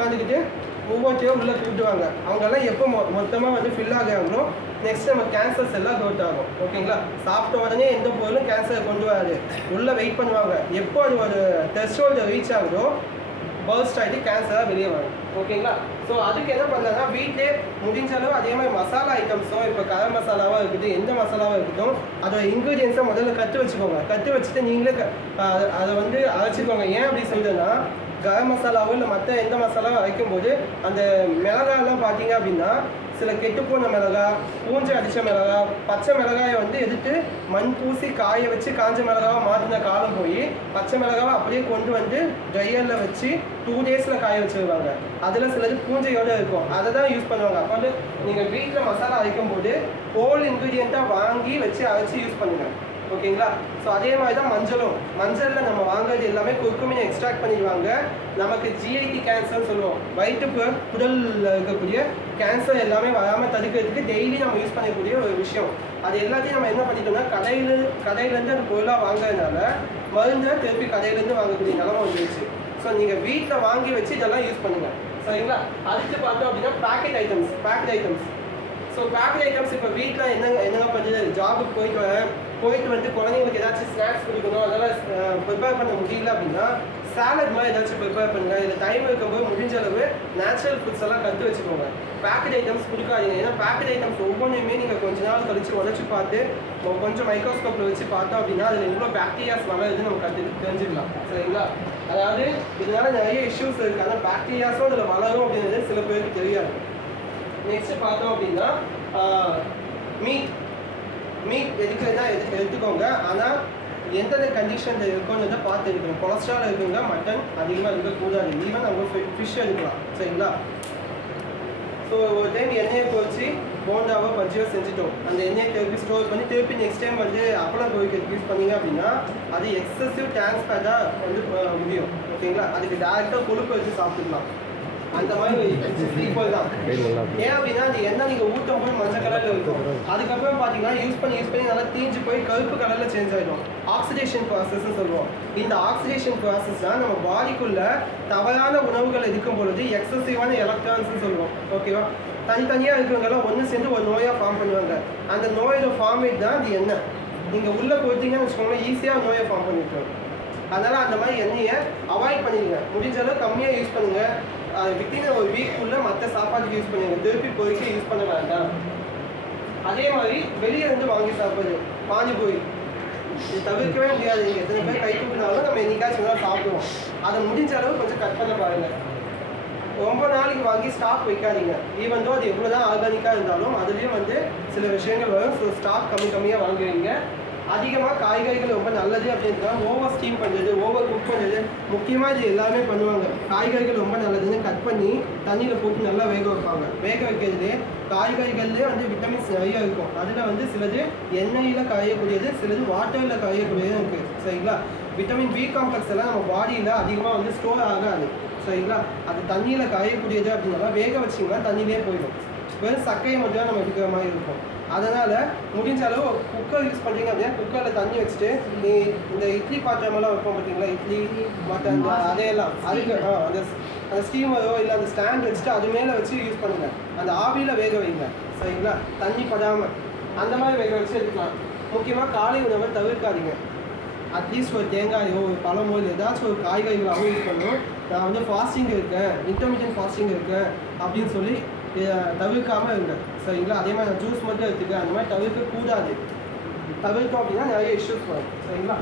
உட்காந்துக்கிட்டு ஒவ்வொருத்தையும் உள்ளே கூட்டுவாங்க. அவங்கெல்லாம் எப்போ மொத்தமாக வந்து ஃபில் ஆகுறாங்களோ நெக்ஸ்ட் நம்ம கேன்சர் எல்லாம் க்ரோத் ஆகும். ஓகேங்களா? சாப்பிட்ட உடனே எந்த பொருளும் கேன்சரை கொண்டு வராது. உள்ளே வெயிட் பண்ணுவாங்க. எப்போ அது ஒரு த்ரெஷ்ஹோல்டு ரீச் ஆகுதோ பர்ஸ்ட் ஆகிட்டு கேன்சராக வெளியே வரும். ஓகேங்களா? ஸோ அதுக்கு என்ன பண்ணலன்னா வீட்டிலே முடிஞ்ச அளவு அதே மாதிரி மசாலா ஐட்டம்ஸோ இப்போ கரம் மசாலாவாக இருக்கட்டும் எந்த மசாலாவாக இருக்கட்டும் அதோட இன்க்ரீடியன்ஸை முதல்ல கற்று வச்சுக்கோங்க. கற்று வச்சுட்டு நீங்களே அதை வந்து அரைச்சிக்கோங்க. ஏன் அப்படி சொல்கிறேன்னா கரம் மசாலாவோ இல்லை மற்ற எந்த மசாலாவும் அரைக்கும்போது அந்த மிளகாயெல்லாம் பார்த்தீங்க அப்படின்னா சில கெட்டுப்போன மிளகா, பூஞ்சை அடித்த மிளகா, பச்சை மிளகாயை வந்து எடுத்து மண் பூசி காய வச்சு காஞ்ச மிளகாவை மாற்றின காலம் போய் பச்சை மிளகாவை அப்படியே கொண்டு வந்து ட்ரையரில் வச்சு 2 டேஸில் காய வச்சுருவாங்க. அதில் சிலது பூஞ்சையோடு இருக்கும். அதை தான் யூஸ் பண்ணுவாங்க. அப்போ வந்து நீங்கள் வீட்டில் மசாலா அரைக்கும் போது ஹோல் இன்க்ரீடியண்ட்டாக வாங்கி வச்சு அரைச்சி யூஸ் பண்ணுங்கள். ஓகேங்களா? ஸோ அதே மாதிரி தான் மஞ்சளில் நம்ம வாங்குறது எல்லாமே குர்குமினை எக்ஸ்ட்ராக்ட் பண்ணிடுவாங்க. நமக்கு ஜிஐடி கேன்சர்னு சொல்லுவோம். வயிற்று குடலில் இருக்கக்கூடிய கேன்சர் எல்லாமே வராமல் தடுக்கிறதுக்கு டெய்லி நம்ம யூஸ் பண்ணக்கூடிய ஒரு விஷயம். அது எல்லாத்தையும் நம்ம என்ன பண்ணிட்டோம்னா கடையிலேருந்து அந்த பொருளாக வாங்குறதுனால மருந்தை திருப்பி கடையிலேருந்து வாங்கக்கூடிய நிலமை வந்துருச்சு. ஸோ நீங்கள் வீட்டில் வாங்கி வச்சு இதெல்லாம் யூஸ் பண்ணுங்கள். சரிங்களா? அதுக்கு பார்த்தோம் அப்படின்னா packet items. So packet items இப்போ வீட்டில் என்னங்க பண்ணுறது, ஜாபுக்கு போயிட்டு வந்து குழந்தைங்களுக்கு ஏதாச்சும் ஸ்நாக்ஸ் கொடுக்கணும், அதெல்லாம் ப்ரிப்பேர் பண்ண முடியல அப்படின்னா சாலட் மாதிரி ஏதாச்சும் ப்ரிப்பேர் பண்ணுங்கள். இதில் டைம் இருக்கும்போது முடிஞ்ச அளவு நேச்சுரல் ஃபுட்ஸ் எல்லாம் கற்று வச்சுக்கோங்க. பேக்கெட் ஐட்டம்ஸ் கொடுக்காதீங்க. ஏன்னா பேக்கெட் ஐட்டம்ஸ் ஒவ்வொன்றுமே நீங்கள் கொஞ்ச நாள் கழிச்சு உடச்சி பார்த்து கொஞ்சம் மைக்ரோஸ்கோப்பில் வச்சு பார்த்தோம் அப்படின்னா அதில் எவ்வளோ பாக்டீரியாஸ் வளருதுன்னு நம்ம தெரிஞ்சுக்கலாம். சரிங்களா? அதாவது இதனால நிறைய இஷ்யூஸ் இருக்குது. ஆனால் பாக்டீரியாஸும் அதில் வளரும் அப்படின்றது சில பேருக்கு தெரியாது. நெக்ஸ்ட் பார்த்தோம் அப்படின்னா மீட் எடுத்துக்கோங்க. ஆனால் எந்தெந்த கண்டிஷனில் இருக்குன்றதை பார்த்து எடுக்கணும். கொலஸ்ட்ரால் இருக்குங்க, மட்டன் அதிகமாக இருக்கக்கூடாது. ஈவன் அவங்க ஃபிஷ் எடுக்கலாம். சரிங்களா? ஸோ ஒரு டைம் எண்ணெயை பொறிச்சு போண்டாவோ பஜ்ஜியோ செஞ்சுட்டோம். அந்த எண்ணெயை திருப்பி ஸ்டோர் பண்ணி திருப்பி நெக்ஸ்ட் டைம் வந்து அப்பளம் பொரிக்கிறதுக்கு யூஸ் பண்ணிங்க அப்படின்னா அது எக்ஸசிவ் டிரான்ஸ்ஃபேட்டாக வந்து முடியும். ஓகேங்களா? அதுக்கு டேரெக்டாக கொழுப்பு வச்சு சாப்பிட்டுக்கலாம். அந்த மாதிரி ஈக்குவல் தான். ஏன் அப்படின்னா அந்த எண்ணெய் நீங்கள் ஊற்றும் போது மஞ்சள் கலரில் இருக்கும். அதுக்கப்புறம் பார்த்தீங்கன்னா யூஸ் பண்ணி நல்லா தீஞ்சு போய் கருப்பு கலரில் சேஞ்ச் ஆகிடும். ஆக்சிடேஷன் ப்ராசஸ்ன்னு சொல்லுவோம். இந்த ஆக்சிடேஷன் ப்ராசஸ் தான் நம்ம பாடிக்குள்ள தவறான உணவுகள் இருக்கும் பொழுது எக்ஸசிவான எலக்ட்ரான்ஸ்ன்னு சொல்லுவோம். ஓகேவா? தனித்தனியாக இருக்கிறவங்கெல்லாம் ஒன்று சேர்ந்து ஒரு நோயாக ஃபார்ம் பண்ணுவாங்க. அந்த நோயோட ஃபார்மேட் தான் அது எண்ணெய். நீங்கள் உள்ளே கொடுத்தீங்கன்னு வச்சுக்கோங்களேன், ஈஸியாக நோயை ஃபார்ம் பண்ணிவிட்டோம். அதனால் அந்த மாதிரி எண்ணெயை அவாய்ட் பண்ணிடுங்க. முடிஞ்ச அளவு கம்மியாக யூஸ் பண்ணுங்கள். வித்தின் ஒரு வீக்குள்ளே மற்ற சாப்பாட்டுக்கு யூஸ் பண்ணுங்க. திருப்பி பொறிக்க யூஸ் பண்ண வேண்டாம். அதே மாதிரி வெளியே இருந்து வாங்கி சாப்பிடுறது பானிபூரி இது தவிர்க்கவே முடியாது. நீங்கள் எத்தனை பேர் கை தூக்கினாலும் நம்ம என்னைக்காச்சும் தான் சாப்பிடுவோம். அதை முடிஞ்ச அளவு கொஞ்சம் கட் பண்ண பாருங்கள். ரொம்ப நாளைக்கு வாங்கி ஸ்டாக் வைக்காதீங்க. ஈவன் தோ அது எவ்வளோ தான் ஆர்கானிக்காக இருந்தாலும் அதுலேயும் வந்து சில விஷயங்கள் வரும். ஸோ ஸ்டாக் கம்மியாக வாங்குவீங்க. அதிகமாக காய்கறிகள் ரொம்ப நல்லது அப்படின்றா ஓவர் ஸ்டீம் பண்ணுறது, ஓவர் குக் பண்ணுறது, முக்கியமாக இது எல்லாமே பண்ணுவாங்க. காய்கறிகள் ரொம்ப நல்லதுன்னு கட் பண்ணி தண்ணியில் போட்டு நல்லா வேக வைப்பாங்க. வேக வைக்கிறதுலே காய்கறிகள்லேயே வந்து விட்டமின்ஸ் நிறைய இருக்கும். அதில் வந்து சிலது எண்ணெயில் காயக்கூடியது, சிலது வாட்டரில் காயக்கூடியது இருக்குது. சரிங்களா? விட்டமின் பி காம்ப்ளெக்ஸ் எல்லாம் நம்ம பாடியில் அதிகமாக வந்து ஸ்டோர் ஆகாது. சரிங்களா? அது தண்ணியில் காயக்கூடியது அப்படின்னா வேக வச்சிங்கன்னா தண்ணியிலே போயிடும். வெறும் சக்கையை மட்டும் தான் நம்ம எடுக்கிற மாதிரி இருக்கும். அதனால் முடிஞ்ச அளவு குக்கர் யூஸ் பண்ணுறீங்க அப்படின்னா குக்கரில் தண்ணி வச்சுட்டு இந்த இட்லி பாத்திரமெல்லாம் வைப்போம் பார்த்தீங்களா, இட்லி மற்ற அந்த அதையெல்லாம் அதுக்கு அந்த ஸ்டீமரோ இல்லை அந்த ஸ்டாண்ட் வச்சுட்டு அது மேலே வச்சு யூஸ் பண்ணுங்கள். அந்த ஆவியில் வேக வைங்க. சரிங்களா? தண்ணி படாமல் அந்த மாதிரி வேக வச்சு எடுக்கலாம். முக்கியமாக காலை உணவை தவிர்க்காதீங்க. அட்லீஸ்ட் ஒரு தேங்காயோ ஒரு பழமோ இல்லை ஏதாச்சும் ஒரு காய்கறிகளாகவும் யூஸ் பண்ணணும். நான் வந்து ஃபாஸ்டிங் இருக்கேன், இன்டர்மீடியன்ட் ஃபாஸ்டிங் இருக்கேன் அப்படின்னு சொல்லி தவிர்க்காமல் இருங்க. சரிங்களா? அதே மாதிரி நான் ஜூஸ் மட்டும் எடுத்துக்கிறேன் அந்த மாதிரி தவிர்க்கக்கூடாது. தவிர்த்தோம் அப்படின்னா நிறைய இஷ்யூஸ் வரும். சரிங்களா?